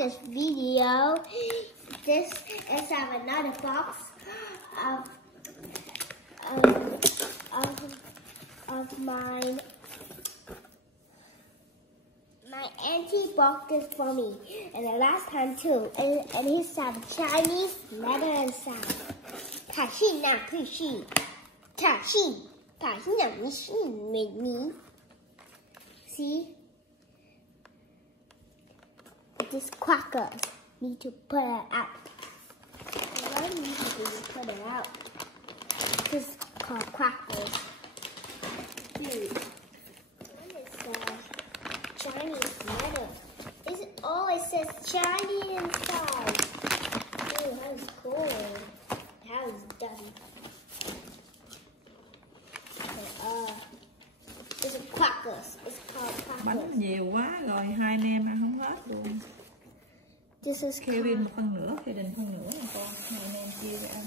this video. This is have another box of mine. My auntie bought this for me, and the last time too. And he's some Chinese letter inside. 卡西那必须，卡西那必须美丽。See, these crackers need to put it out. Why need to put it out? This is called crackers. Dude, what is Chinese letter? It always says Chinese inside. Ooh, that was cool. That was dumb. This is crackers. It's called crackers. Bánh nhiều quá rồi, hai anh em ăn không hết luôn. This is Kevin một phần nữa, Kevin phần nữa nè con, hai anh em chia ra ăn.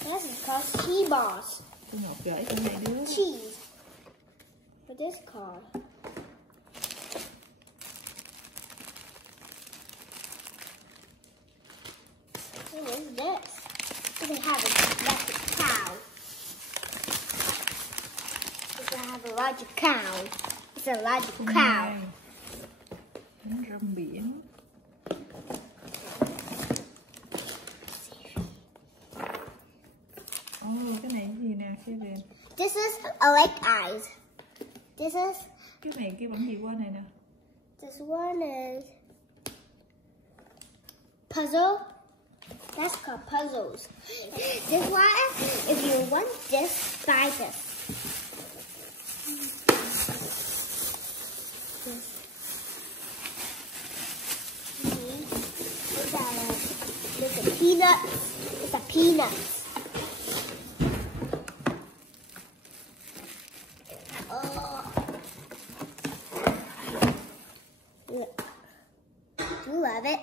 This is called cheese balls. Tôi ngọt gửi cho hai đứa. Cheese. What is this called? What is this? Does it have a large cow? Does it have a large cow? It's a large cow. Bánh rong biển. Cái này gì nè Kevin? This is like eyes. This is. Cái này kêu bằng gì qua này nè? This one is puzzle. That's called puzzles. This one, if you want this, buy this. It's a peanut. It's a peanut. You love it.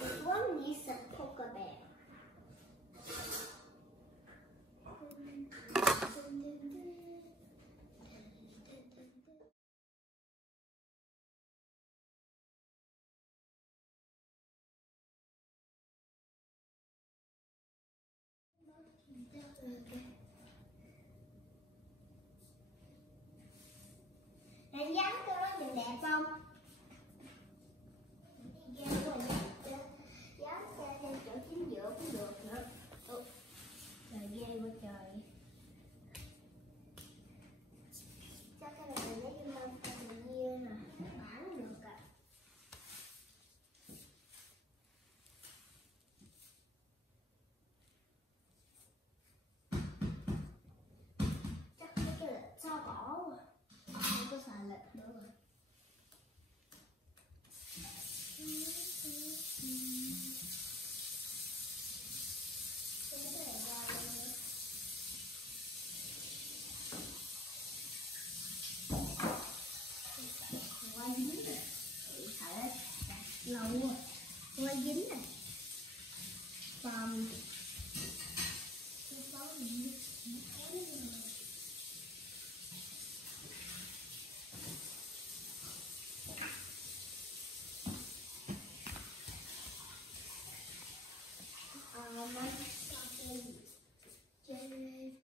This one needs some Poke Bear. Em dán cho nó nhìn đẹp không? Dán cho chỗ chính giữa cũng được nữa. Trời ghê quá trời. Chắc cái này lấy cho mình tự nhiên nè, bán được à. Chắc cái lịch sao bỏ rồi. Không có xài lịch nữa rồi. Qua dính rồi. Xài lâu rồi. Qua dính rồi. Còn